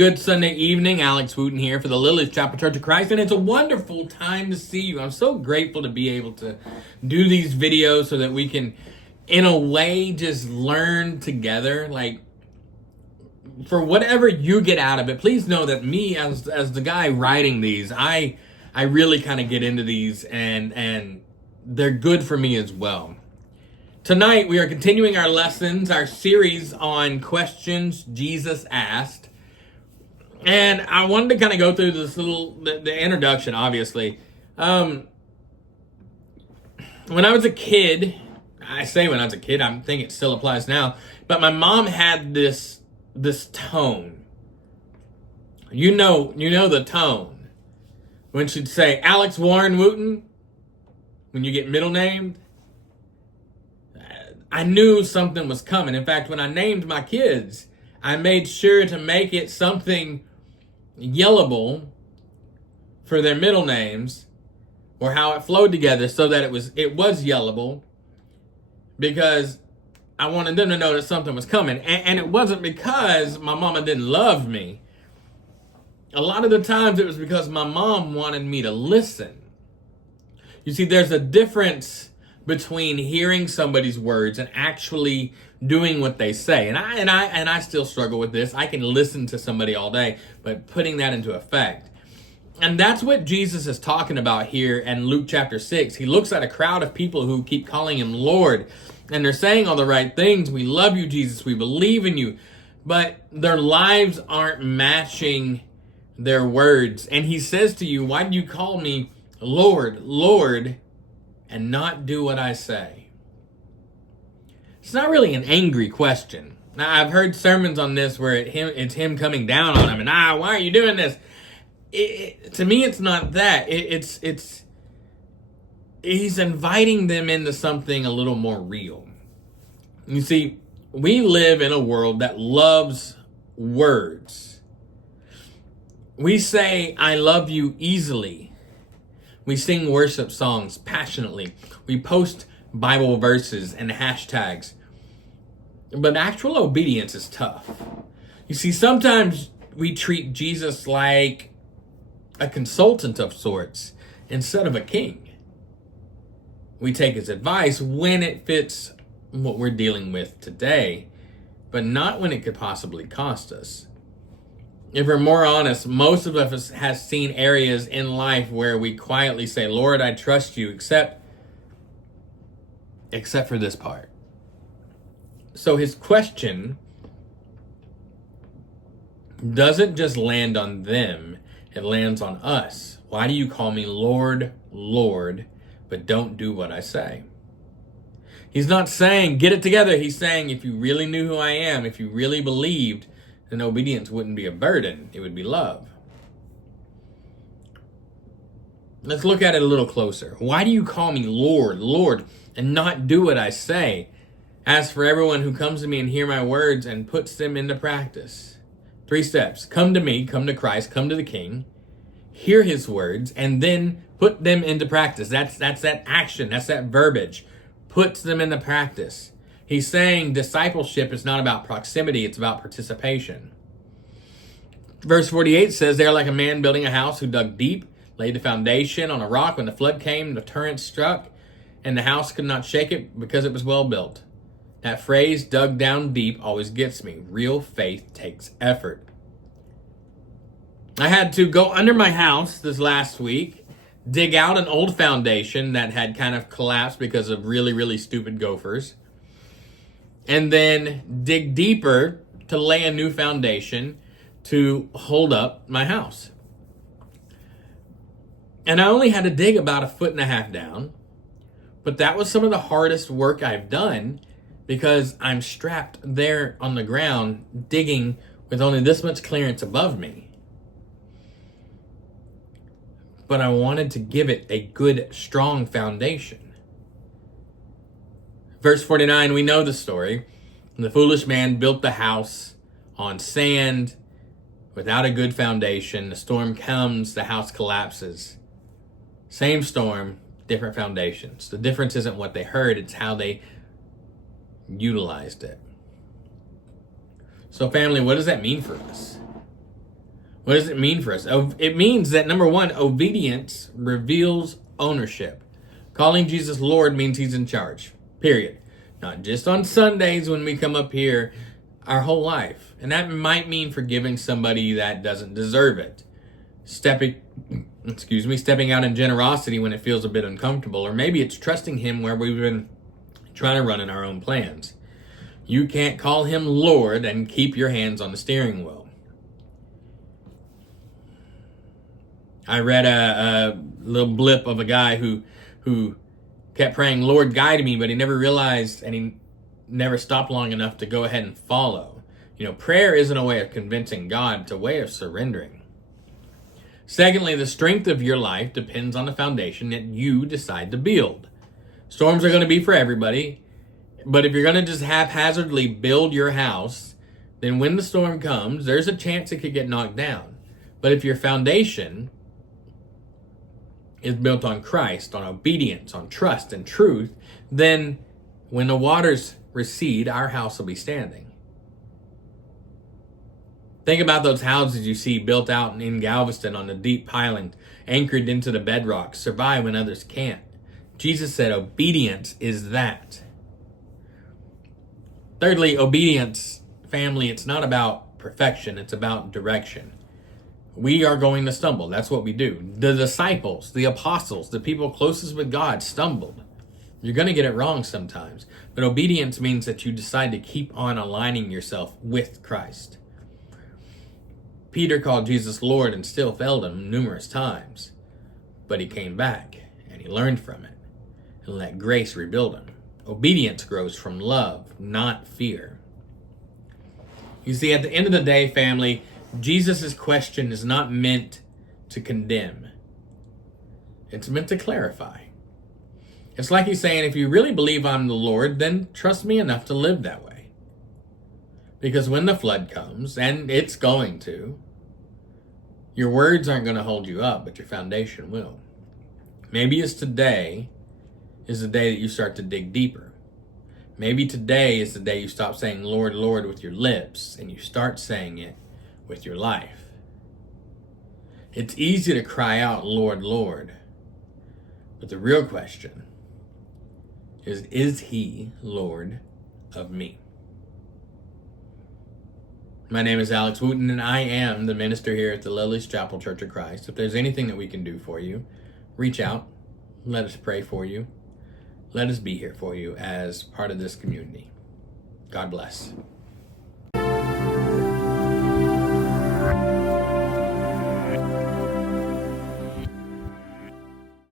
Good Sunday evening. Alex Wooten here for the Lilies Chapel Church of Christ, and it's a wonderful time to see you. I'm so grateful to be able to do these videos so that we can, in a way, just learn together. Like, for whatever you get out of it, please know that me, as the guy writing these, I really kind of get into these, and they're good for me as well. Tonight, we are continuing our lessons, our series on questions Jesus asked. And I wanted to kind of go through this the introduction, obviously. When I was a kid, I say when I was a kid, I think it still applies now, but my mom had this tone. You know the tone. When she'd say, Alex Warren Wooten, when you get middle named, I knew something was coming. In fact, when I named my kids, I made sure to make it something yellable for their middle names, or how it flowed together, so that it was yellable, because I wanted them to know that something was coming. And it wasn't because my mama didn't love me. A lot of the times it was because my mom wanted me to listen. You see, there's a difference between hearing somebody's words and actually doing what they say. And I still struggle with this. I can listen to somebody all day, but putting that into effect. And that's what Jesus is talking about here in Luke chapter 6. He looks at a crowd of people who keep calling him Lord, and they're saying all the right things. We love you, Jesus. We believe in you. But their lives aren't matching their words. And he says to you, why do you call me Lord, Lord, and not do what I say? It's not really an angry question. Now, I've heard sermons on this where it's him coming down on him, and why are you doing this? To me, it's not that. He's inviting them into something a little more real. You see, we live in a world that loves words. We say, I love you easily. We sing worship songs passionately. We post Bible verses and hashtags. But actual obedience is tough. You see, sometimes we treat Jesus like a consultant of sorts instead of a king. We take his advice when it fits what we're dealing with today, but not when it could possibly cost us. If we're more honest, most of us has seen areas in life where we quietly say, Lord, I trust you, except for this part. So his question doesn't just land on them, it lands on us. Why do you call me Lord, Lord, but don't do what I say? He's not saying, get it together. He's saying, if you really knew who I am, if you really believed, then obedience wouldn't be a burden, it would be love. Let's look at it a little closer. Why do you call me Lord, Lord, and not do what I say? As for everyone who comes to me and hear my words and puts them into practice. 3 steps. Come to me, come to Christ, come to the King, hear his words, and then put them into practice. That's that action, that's that verbiage. Puts them into practice. He's saying discipleship is not about proximity, it's about participation. Verse 48 says, they're like a man building a house who dug deep, laid the foundation on a rock. When the flood came, the torrent struck, and the house could not shake it because it was well built. That phrase, dug down deep, always gets me. Real faith takes effort. I had to go under my house this last week, dig out an old foundation that had kind of collapsed because of really, really stupid gophers, and then dig deeper to lay a new foundation to hold up my house. And I only had to dig about 1.5 feet down, but that was some of the hardest work I've done, because I'm strapped there on the ground digging with only this much clearance above me. But I wanted to give it a good, strong foundation. Verse 49, we know the story. The foolish man built the house on sand without a good foundation. The storm comes, the house collapses. Same storm, different foundations. The difference isn't what they heard, it's how they utilized it. So family, what does that mean for us? What does it mean for us? It means that, number one, obedience reveals ownership. Calling Jesus Lord means he's in charge, period. Not just on Sundays when we come up here, our whole life. And that might mean forgiving somebody that doesn't deserve it. Stepping out in generosity when it feels a bit uncomfortable. Or maybe it's trusting him where we've been trying to run in our own plans. You can't call him Lord and keep your hands on the steering wheel. I read a little blip of a guy who kept praying, Lord, guide me, but he never realized and he never stopped long enough to go ahead and follow. Prayer isn't a way of convincing God, it's a way of surrendering. Secondly, the strength of your life depends on the foundation that you decide to build. Storms are going to be for everybody, but if you're going to just haphazardly build your house, then when the storm comes, there's a chance it could get knocked down. But if your foundation is built on Christ, on obedience, on trust and truth, then when the waters recede, our house will be standing. Think about those houses you see built out in Galveston on the deep pilings, anchored into the bedrock, survive when others can't. Jesus said obedience is that. Thirdly, obedience, family, it's not about perfection, it's about direction. We are going to stumble. That's what we do. The disciples, the apostles, the people closest with God stumbled. You're going to get it wrong sometimes. But obedience means that you decide to keep on aligning yourself with Christ. Peter called Jesus Lord and still failed him numerous times. But he came back and he learned from it and let grace rebuild him. Obedience grows from love, not fear. You see, at the end of the day, family, Jesus' question is not meant to condemn. It's meant to clarify. It's like he's saying, if you really believe I'm the Lord, then trust me enough to live that way. Because when the flood comes, and it's going to, your words aren't going to hold you up, but your foundation will. Maybe it's today is the day that you start to dig deeper. Maybe today is the day you stop saying, Lord, Lord, with your lips, and you start saying it with your life. It's easy to cry out, Lord, Lord. But the real question is he Lord of me? My name is Alex Wooten, and I am the minister here at the Lilies Chapel Church of Christ. If there's anything that we can do for you, reach out. Let us pray for you. Let us be here for you as part of this community. God bless.